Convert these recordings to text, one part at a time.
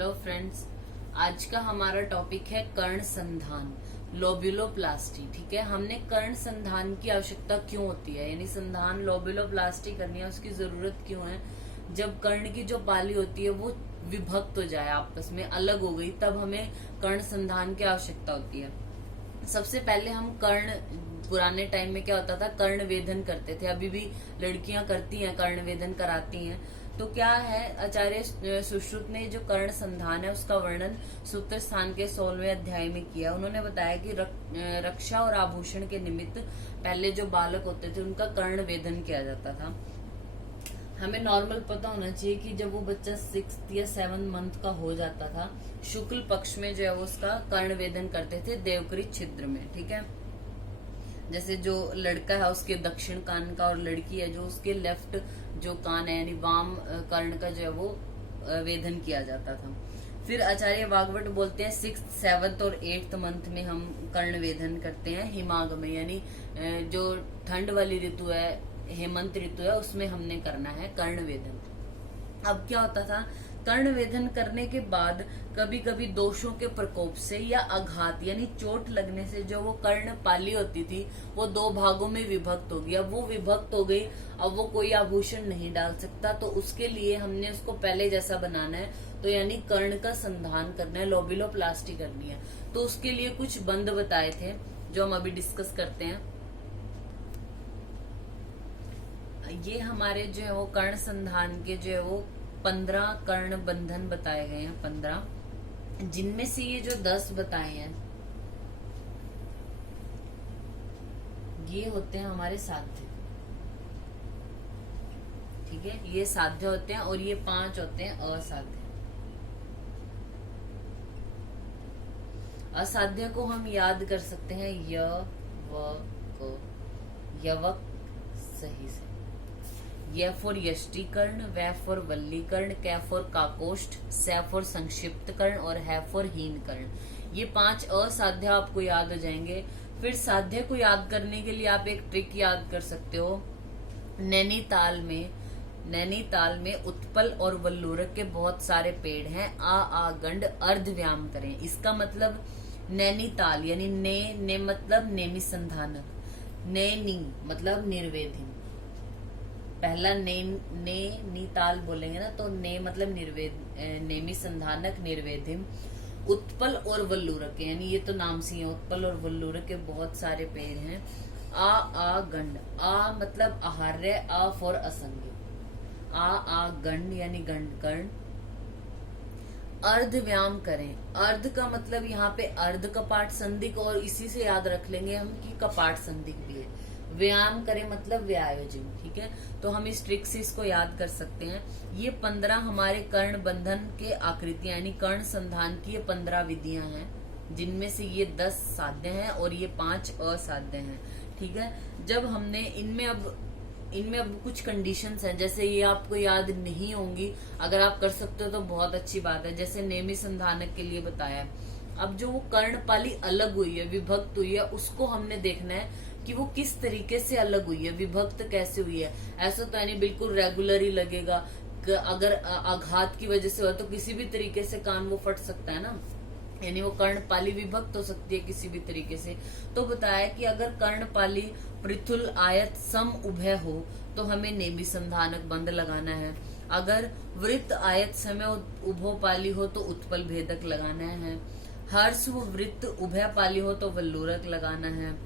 Hello friends, आज का हमारा टॉपिक है कर्ण संधान, लोब्यूलोप्लास्टी। ठीक है, हमने कर्ण संधान की आवश्यकता क्यों होती है, यानी संधान लोब्यूलोप्लास्टी करनी है, उसकी जरूरत क्यों है। जब कर्ण की जो पाली होती है वो विभक्त हो जाए, आपस में अलग हो गई, तब हमें कर्ण संधान की आवश्यकता होती है। सबसे पहले हम कर्ण, पुराने टाइम में क्या होता था, कर्ण वेधन करते थे। अभी भी लड़कियां करती हैं, कर्ण वेधन कराती हैं। तो क्या है, आचार्य सुश्रुत ने जो कर्ण संधान है उसका वर्णन सूत्र स्थान के 16वें अध्याय में किया। उन्होंने बताया कि रक्षा और आभूषण के निमित्त पहले जो बालक होते थे उनका कर्ण वेधन किया जाता था। हमें नॉर्मल पता होना चाहिए कि जब वो बच्चा 6th या 7th मंथ का हो जाता था, शुक्ल पक्ष में जो है वो उसका कर्ण वेधन करते थे देवकृत छिद्र में। ठीक है, जैसे जो लड़का है उसके दक्षिण कान का और लड़की है जो उसके लेफ्ट जो कान है यानी वाम कर्ण का जो है वो वेधन किया जाता था। फिर आचार्य वाग्भट बोलते हैं 6th, 7th और 8th मंथ में हम कर्ण वेधन करते हैं हिमाग में, यानी जो ठंड वाली ऋतु है, हेमंत ऋतु है, उसमें हमने करना है कर्ण वेधन। अब क्या होता था, कर्ण वेधन करने के बाद कभी कभी दोषों के प्रकोप से या आघात यानी चोट लगने से जो वो कर्ण पाली होती थी वो 2 भागों में विभक्त हो गई। अब वो विभक्त हो गई, अब वो कोई आभूषण नहीं डाल सकता, तो उसके लिए हमने उसको पहले जैसा बनाना है, तो यानी कर्ण का संधान करना है, लोब्यूलोप्लास्टी करनी है। तो उसके लिए कुछ बंद बताए थे जो हम अभी डिस्कस करते हैं। ये हमारे जो है वो कर्ण संधान के जो है वो 15 कर्ण बंधन बताए गए हैं, 15, जिनमें से ये जो 10 बताए हैं ये होते हैं हमारे साध्य। ठीक है, ये साध्य होते हैं और ये 5 होते हैं असाध्य। असाध्य को हम याद कर सकते हैं य व क, यवक सही से। य फॉर यष्टि कर्ण, व फॉर वल्ली कर्ण, क फॉर काकोष्ठ, स फॉर संक्षिप्त कर्ण और है फॉर हीन कर्ण। ये 5 असाध्य आपको याद हो जाएंगे। फिर साध्य को याद करने के लिए आप एक ट्रिक याद कर सकते हो। नैनीताल में उत्पल और वल्लूरक के बहुत सारे पेड़ हैं। आ गंड अर्ध व्यायाम करें। इसका मतलब नैनीताल यानी ने मतलब नेमि संधानक, नैनी मतलब निर्वेदिम। पहला नैनीताल बोलेंगे ना तो ने मतलब नेमि संधानक निर्वेदिम। उत्पल और वल्लूरक यानी ये तो नाम से ही है, उत्पल और वल्लूरक के बहुत सारे पेड़ हैं। आ गंड, आ मतलब आहार्य, आ फॉर असंग, आ गंड यानी गंड कर्ण। अर्ध व्यायाम करें, अर्ध का मतलब यहाँ पे अर्ध कपाट संधिक, और इसी से याद रख लेंगे हम कि कपाट संधिक भी है। व्यायाम करें मतलब व्यायोजन। ठीक है, तो हम इस ट्रिक से इसको याद कर सकते हैं। ये 15 हमारे कर्ण बंधन के आकृतियां यानी कर्ण संधान की ये 15 विधियां हैं, जिनमें से ये 10 साध्य हैं और ये 5 असाध्य हैं। ठीक है, जब हमने इनमें अब कुछ कंडीशंस हैं, जैसे ये आपको याद नहीं होंगी, अगर आप कर सकते हो तो बहुत अच्छी बात है। जैसे नेमि संधानक के लिए बताया, अब जो वो कर्णपाली अलग हुई है, विभक्त हुई है, उसको हमने देखना है कि वो किस तरीके से अलग हुई है, विभक्त कैसे हुई है। ऐसा तो यानी बिल्कुल रेगुलर ही लगेगा। अगर आघात की वजह से हो तो किसी भी तरीके से कान वो फट सकता है ना, यानी वो कर्णपाली विभक्त हो सकती है किसी भी तरीके से। तो बताया कि अगर कर्णपाली पृथुल आयत सम उभय हो तो हमें नेमि संधानक बंद लगाना है। अगर वृत्त आयत समय उभोपाली हो तो उत्पल भेदक लगाना है। हर्ष व वृत्त उभय पाली हो तो वल्लूरक लगाना है।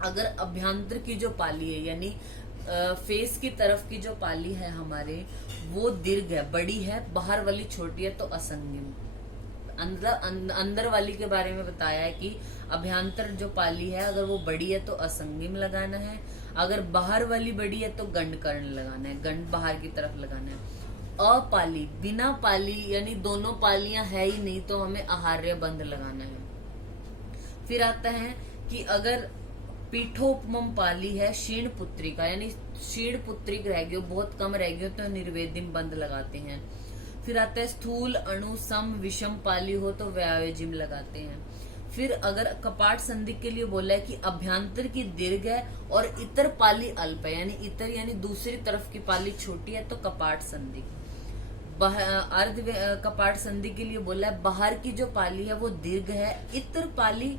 अगर अभ्यंतर की जो पाली है यानी फेस की तरफ की जो पाली है हमारे वो दीर्घ है, बड़ी है, बाहर वाली छोटी है तो असंगिम। अंदर वाली के बारे में बताया है कि अभ्यंतर जो पाली है अगर वो बड़ी है तो असंगिम लगाना है, अगर बाहर वाली बड़ी है तो गंड कर्ण लगाना है, गंड बाहर की तरफ लगाना है। अपाली बिना पाली यानी दोनों पालियां है ही नहीं तो हमें आहार्य बंद लगाना है। फिर आता है कि अगर पीठोपम पाली है क्षीण पुत्री का यानी क्षीण पुत्रिक रह गई, बहुत कम रह गई तो निर्वेदिम बंद लगाते हैं। फिर आता है स्थूल अणु सम विषम पाली हो तो व्यायोजिम लगाते हैं। फिर अगर कपाट संधि के लिए बोला है कि अभ्यंतर की दीर्घ है और इतर पाली अल्प है, यानी इतर यानी दूसरी तरफ की पाली छोटी है तो कपाट संधि। अर्ध कपाट संधि के लिए बोला है बाहर की जो पाली है वो दीर्घ है, इतर पाली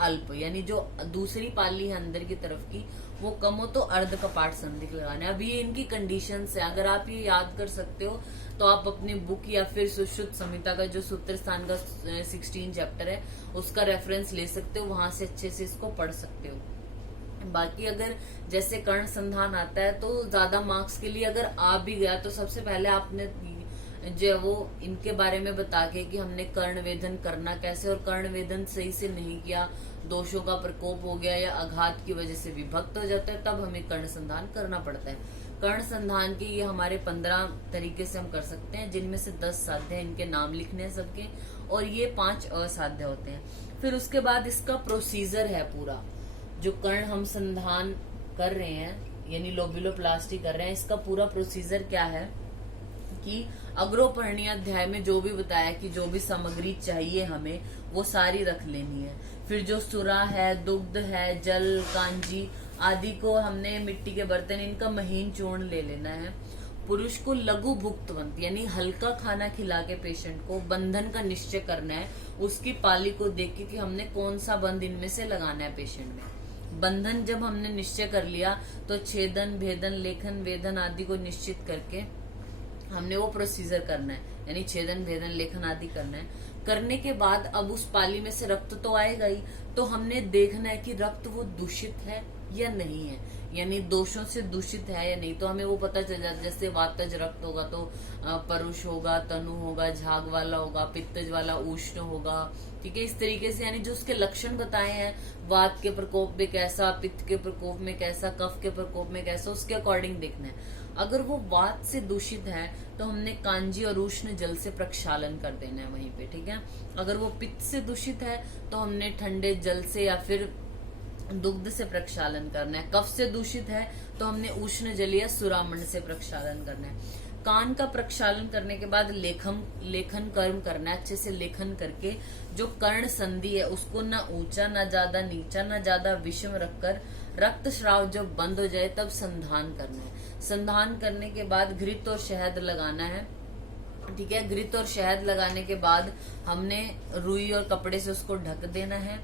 अल्प, यानी जो दूसरी पाली है अंदर की तरफ की वो कम हो तो अर्ध कपाट संधि लगाना है। अब ये इनकी कंडीशंस है, अगर आप ये याद कर सकते हो तो आप अपनी बुक या फिर सुश्रुत संहिता का जो सूत्र स्थान का 16 चैप्टर है उसका रेफरेंस ले सकते हो, वहां से अच्छे से इसको पढ़ सकते हो। बाकी अगर जैसे कर्ण संधान आता है तो ज्यादा मार्क्स के लिए अगर आ भी गया तो सबसे पहले आपने जो वो इनके बारे में बता के कि हमने कर्ण वेदन करना कैसे, और कर्ण वेदन सही से नहीं किया, दोषों का प्रकोप हो गया या आघात की वजह से विभक्त हो जाता है, तब हमें कर्ण संधान करना पड़ता है। कर्ण संधान के ये हमारे 15 तरीके से हम कर सकते हैं, जिनमें से 10 साध्य हैं, इनके नाम लिखने हैं सबके, और ये 5 असाध्य होते हैं। फिर उसके बाद इसका प्रोसीजर है पूरा, जो कर्ण हम संधान कर रहे हैं यानी लोबुलोप्लास्टी कर रहे हैं, इसका पूरा प्रोसीजर क्या है कि अग्रोपर्णीय अध्याय में जो भी बताया कि जो भी सामग्री चाहिए हमें वो सारी रख लेनी है। फिर जो सुरा है, दुग्ध है, जल, कांजी आदि को हमने मिट्टी के बर्तन इनका महीन चूर्ण ले लेना है। पुरुष को लघु भुक्तवंत यानी हल्का खाना खिला के पेशेंट को बंधन का निश्चय करना है, उसकी पाली को देख के कि हमने कौन सा बंध इनमें से लगाना है पेशेंट में। बंधन जब हमने निश्चय कर लिया तो छेदन, भेदन, लेखन, वेदन आदि को निश्चित करके हमने वो प्रोसीजर करना है, यानी छेदन, भेदन, लेखन आदि करना है। करने के बाद अब उस पाली में से रक्त तो आएगा ही, तो हमने देखना है कि रक्त वो दूषित है या नहीं है, यानी दोषों से दूषित है या नहीं। तो हमें वो पता चल जाता है, जैसे वातज रक्त होगा तो परुष होगा, तनु होगा, झाग वाला होगा, पित्तज वाला उष्ण होगा, ठीक है। इस तरीके से यानी जो उसके लक्षण बताए हैं, वात के प्रकोप में कैसा, पित्त के प्रकोप में कैसा, कफ के प्रकोप में कैसा, उसके अकॉर्डिंग देखना है। अगर वो वात से दूषित है तो हमने कांजी और उष्ण जल से प्रक्षालन कर देना है वहीं पे, ठीक है। अगर वो पित्त से दूषित है तो हमने ठंडे जल से या फिर दुग्ध से प्रक्षालन करना है। कफ से दूषित है तो हमने उष्ण जल या सुरामंड से प्रक्षालन करना है। कान का प्रक्षालन करने के बाद लेखन कर्म करना है, अच्छे से लेखन करके जो कर्ण संधि है उसको ना ऊंचा ना ज्यादा नीचा ना ज्यादा विषम रखकर रक्त श्राव जब बंद हो जाए तब संधान करना है। संधान करने के बाद घृत और शहद लगाना है, ठीक है। घृत और शहद लगाने के बाद हमने रुई और कपड़े से उसको ढक देना है।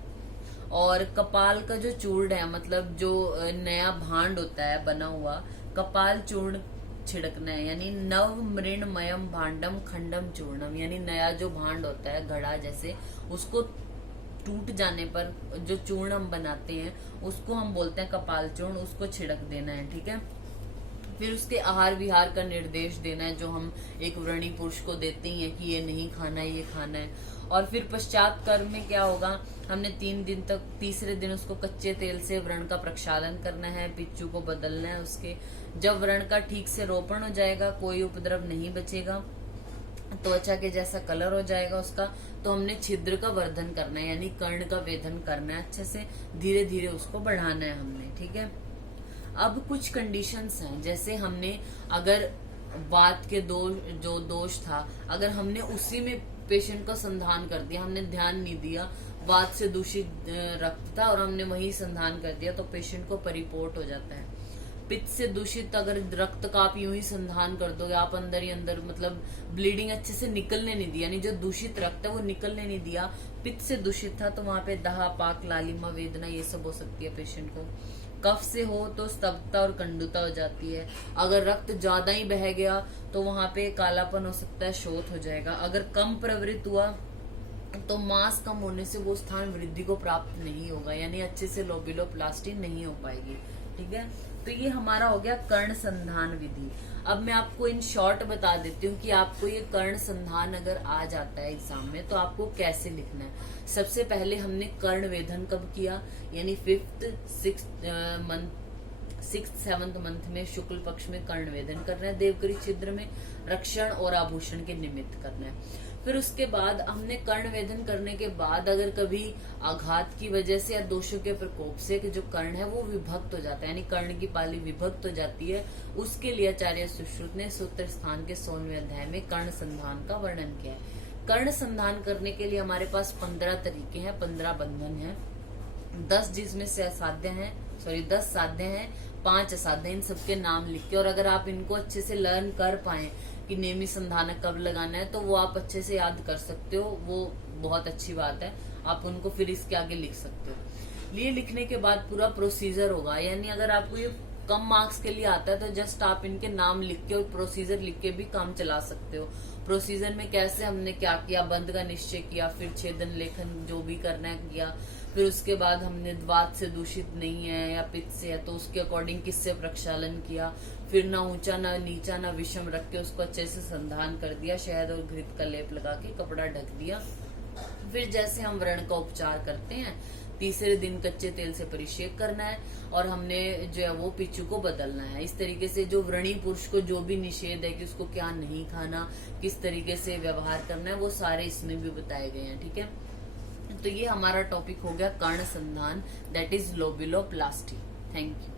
और कपाल का जो चूर्ण है, मतलब जो नया भांड होता है बना हुआ, कपाल चूर्ण छिड़कना है, यानी नव मृणमयम भांडम खंडम चूर्णम, यानी नया जो भांड होता है घड़ा जैसे, उसको टूट जाने पर जो चूर्ण हम बनाते हैं उसको हम बोलते हैं कपाल चूर्ण, उसको छिड़क देना है, ठीक है। फिर उसके आहार विहार का निर्देश देना है, जो हम एक व्रणी पुरुष को देते ही है कि ये नहीं खाना है, ये खाना है। और फिर पश्चात कर्म में क्या होगा, हमने 3 दिन तक, तीसरे दिन उसको कच्चे तेल से व्रण का प्रक्षालन करना है, पिच्चू को बदलना है उसके। जब व्रण का ठीक से रोपण हो जाएगा, कोई उपद्रव नहीं बचेगा, त्वचा के जैसा कलर हो जाएगा उसका, तो हमने छिद्र का वर्धन करना है, यानी कर्ण का वेधन करना है, अच्छे से धीरे धीरे उसको बढ़ाना है हमने, ठीक है। अब कुछ कंडीशंस हैं, जैसे हमने अगर वात के जो दोष था, अगर हमने उसी में पेशेंट का संधान कर दिया, हमने ध्यान नहीं दिया, वात से दूषित रक्त था और हमने वही संधान कर दिया, तो पेशेंट को परिपोर्ट हो जाता है। पित्त से दूषित अगर रक्त का आप यूं ही संधान कर दोगे, आप अंदर ही अंदर, मतलब ब्लीडिंग अच्छे से निकलने नहीं दिया, यानी जो दूषित रक्त है वो निकलने नहीं दिया, पित्त से दूषित था, तो वहां पे दाह, पाक, लालिमा, वेदना ये सब हो सकती है पेशेंट को। कफ से हो तो स्तब्धता और कंडुता हो जाती है। अगर रक्त ज्यादा ही बह गया तो वहां पे कालापन हो सकता है, शोथ हो जाएगा। अगर कम प्रवृत्त हुआ तो मांस कम होने से वो स्थान वृद्धि को प्राप्त नहीं होगा, यानी अच्छे से लोबुलोप्लास्टी नहीं हो पाएगी, ठीक है। तो ये हमारा हो गया कर्ण संधान विधि। अब मैं आपको इन शॉर्ट बता देती हूँ कि आपको ये कर्ण संधान अगर आ जाता है एग्जाम में तो आपको कैसे लिखना है। सबसे पहले हमने कर्ण वेधन कब किया, यानी 5th, 6th, 7th मंथ में शुक्ल पक्ष में कर्ण वेधन करना है, देवकरी छिद्र में रक्षण और आभूषण के निमित्त करना है। फिर उसके बाद हमने कर्ण वेधन करने के बाद अगर कभी आघात की वजह से या दोषों के प्रकोप से कि जो कर्ण है वो विभक्त हो जाता है, यानी कर्ण की पाली विभक्त हो जाती है, उसके लिए आचार्य सुश्रुत ने सूत्र स्थान के 16वें अध्याय में कर्ण संधान का वर्णन किया है। कर्ण संधान करने के लिए हमारे पास 15 तरीके हैं, 15 बंधन है, 10 जिसमें से असाध्य हैं, 10 साध्य हैं, 5 असाध्य, इन सबके नाम लिख के, और अगर आप इनको अच्छे से लर्न कर पाए कि नेमी संधानक कब लगाना है, तो वो आप अच्छे से याद कर सकते हो, वो बहुत अच्छी बात है। आप उनको फिर इसके आगे लिख सकते हो। ये लिखने के बाद पूरा प्रोसीजर होगा, यानी अगर आपको ये कम मार्क्स के लिए आता है तो जस्ट आप इनके नाम लिख के और प्रोसीजर लिख के भी काम चला सकते हो। प्रोसीजर में कैसे हमने क्या किया, बंद का निश्चय किया, फिर छेदन लेखन जो भी करना है किया, फिर उसके बाद हमने वात से दूषित नहीं है या पित्त से है तो उसके अकॉर्डिंग किससे प्रक्षालन किया, फिर ना ऊंचा ना नीचा ना विषम रख के उसको अच्छे से संधान कर दिया, शहद और घृत का लेप लगा के कपड़ा ढक दिया। फिर जैसे हम व्रण का उपचार करते हैं, तीसरे दिन कच्चे तेल से परिषेक करना है और हमने जो है वो पिच्चू को बदलना है। इस तरीके से जो व्रणी पुरुष को जो भी निषेध है कि उसको क्या नहीं खाना, किस तरीके से व्यवहार करना है, वो सारे इसमें भी बताए गए हैं। ठीक है, तो ये हमारा टॉपिक हो गया कर्ण संधान, that is lobuloplasty. Thank you.